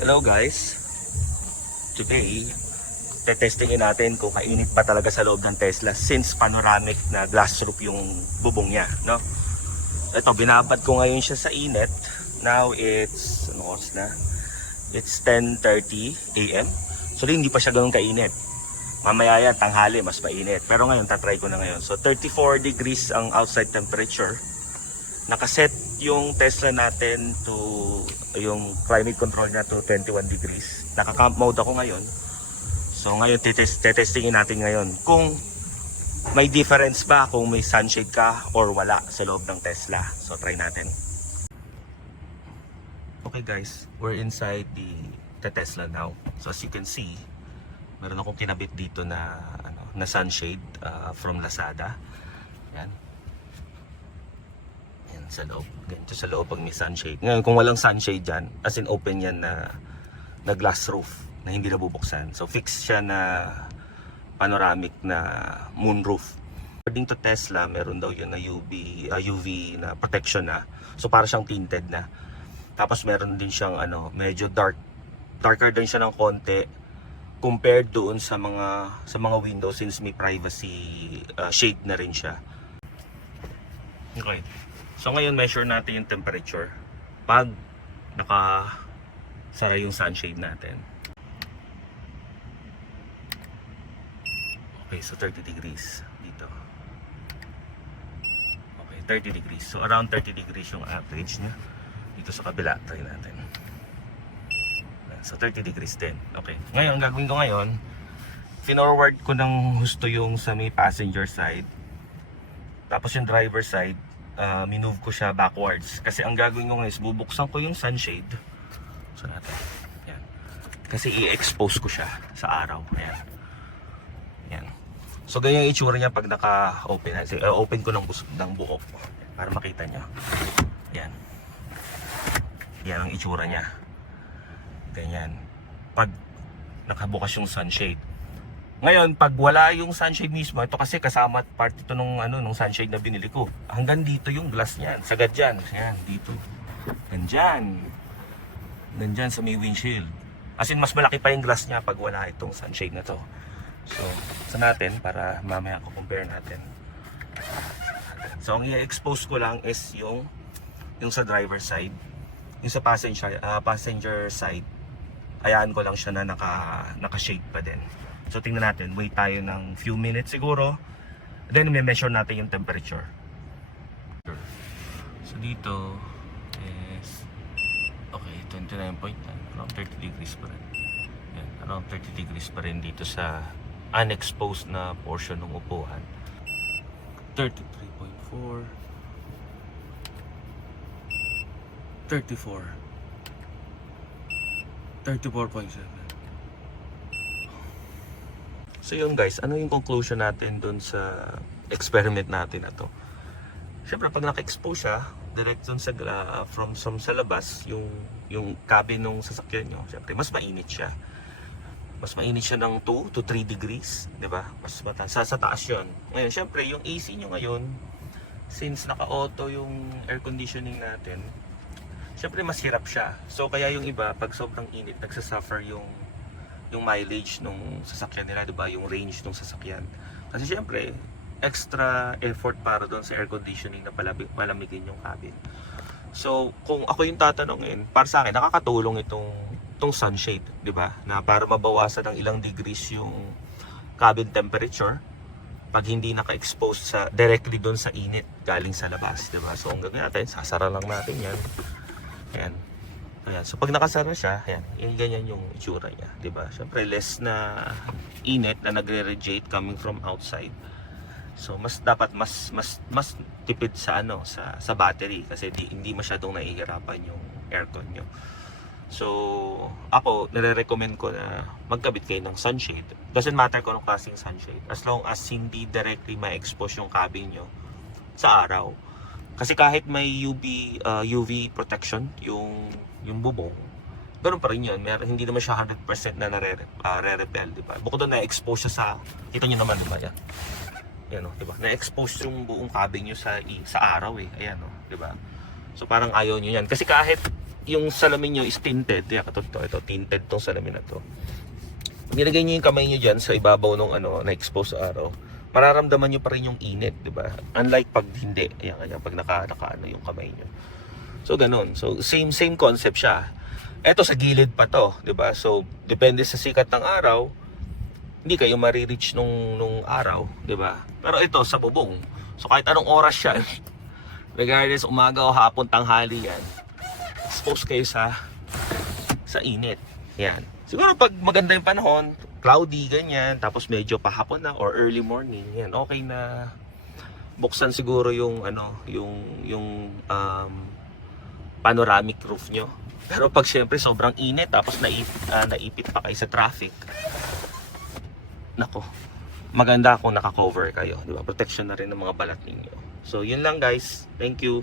Hello guys, today tetestingin natin kung kainit pa talaga sa loob ng Tesla since panoramic na glass roof yung bubong niya, no? Ito, binabad ko ngayon siya sa init. Now it's, ano oras na? It's 10:30 AM. So hindi pa siya ganoon kainit. Mamaya yan, tanghali, mas mainit. Pero ngayon, tatry ko na ngayon. So 34 degrees ang outside temperature. Nakaset yung Tesla natin to yung climate control niya to 21 degrees. Naka-camp mode ako ngayon. So ngayon testingin natin ngayon kung may difference ba kung may sunshade ka or wala sa loob ng Tesla. So try natin. Okay guys, we're inside the Tesla now. So as you can see, meron akong kinabit dito na sunshade from Lazada. Yan. Sa loob, ganito sa loob pag may sunshade. Ngayon kung walang sunshade dyan, as in open yan na glass roof na hindi nabubuksan, so fixed siya na panoramic na moon roof. According to Tesla, meron daw yun na UV na protection na, so para siyang tinted na. Tapos meron din siyang medyo darker din siya ng konti compared doon sa mga windows, since may privacy shade na rin siya. Okay. So ngayon measure natin yung temperature pag nakasara yung sunshade natin. Okay, so 30 degrees dito. Okay, 30 degrees. So around 30 degrees yung average niya. Dito sa kabila, try natin. So 30 degrees din. Okay. Ngayon, gagawin ko ngayon, finorward ko ng husto yung sa may passenger side. Tapos yung driver side, minove ko siya backwards. Kasi ang gagawin ko ngayon is bubuksan ko yung sunshade. So natin. Yan. Kasi i-expose ko siya sa araw. Ayan. Yan. So ganyan yung itsura niya pag naka-open. Open ko ng buo para makita niyo. Yan. Yan ang itsura niya. Ganyan. Pag nakabukas yung sunshade. Ngayon, pag wala yung sunshade mismo, ito kasi kasama part ito nung sunshade na binili ko. Hanggang dito yung glass niyan, sagad dyan. Yan, dito. Nandyan. Nandyan sa may windshield. As in, mas malaki pa yung glass niya pag wala itong sunshade na to. So, sa natin, para mamaya ko compare natin. So, ang i-expose ko lang is yung sa driver side. Yung sa passenger side, hayaan ko lang siya na naka-shade pa din. So tingnan natin, wait tayo ng few minutes siguro. Then i-measure natin yung temperature. So dito is okay, 29.9, around 30 degrees pa rin. Yan, around 30 degrees pa rin dito sa unexposed na portion ng upuan. 33.4, 34, 34.7. So yun guys, ano yung conclusion natin dun sa experiment natin na to? Siyempre pag naka-expose siya, direct dun sa sa labas, yung cabin ng sasakyan nyo, siyempre mas mainit siya. Mas mainit siya ng 2 to 3 degrees, di ba? Mas mataas, sa taas yun. Ngayon, siyempre yung AC nyo ngayon, since naka-auto yung air conditioning natin, siyempre mas hirap siya. So kaya yung iba, pag sobrang init, nagsasuffer yung mileage nung sasakyan nila, diba? Yung range nung sasakyan. Kasi syempre, extra effort para doon sa air conditioning na palamigin yung cabin. So, kung ako yung tatanungin, para sa akin, nakakatulong itong sunshade, diba? Na para mabawasan ng ilang degrees yung cabin temperature pag hindi naka-expose directly doon sa init galing sa labas, diba? So, ang gagawin natin, sasara lang natin yan. Ayan. Ayan. So pag nakasara siya, ayan, ganyan yung itsura niya, 'di ba? Syempre less na init na nagre-radiate coming from outside. So mas tipid sa sa battery kasi hindi masyadong nahihirapan yung aircon nyo. So ako nire-recommend ko na magkabit kayo ng sunshade. Doesn't matter kung anong klaseng sunshade, as long as hindi directly ma-expose yung cabin nyo sa araw. Kasi kahit may UV protection yung bubong, ganoon pa rin yun. Hindi naman siya 100% na nare-repel, di ba? Bukod doon, na-expose siya sa, kita nyo naman, di ba? Yan, di ba? Na-expose yung buong cabin nyo sa araw, eh. Ayan, di ba? So parang ayaw nyo yan. Kasi kahit yung salamin nyo is tinted, yeah, ito tinted tong salamin na to. Nilagay nyo yung kamay nyo dyan sa ibabaw ng na-expose sa araw, mararamdaman nyo pa rin yung init, di ba? Unlike pag hindi, ayan, pag naka yung kamay nyo. So ganun. So same concept siya. Eto sa gilid pa to, 'di ba? So depende sa sikat ng araw, hindi kayo ma-reach nung araw, 'di ba? Pero ito sa bubong. So kahit anong oras siya, regardless umaga o hapon, tanghali yan, expose kayo sa init. Yan. Siguro pag maganda yung panahon, cloudy ganyan, tapos medyo pahapon na or early morning, yan, okay na buksan siguro yung panoramic roof nyo. Pero pag syempre sobrang init tapos naipit pa kayo sa traffic, nako, maganda kung naka-cover kayo, di ba? Protection na rin ng mga balat ninyo. So yun lang guys, thank you.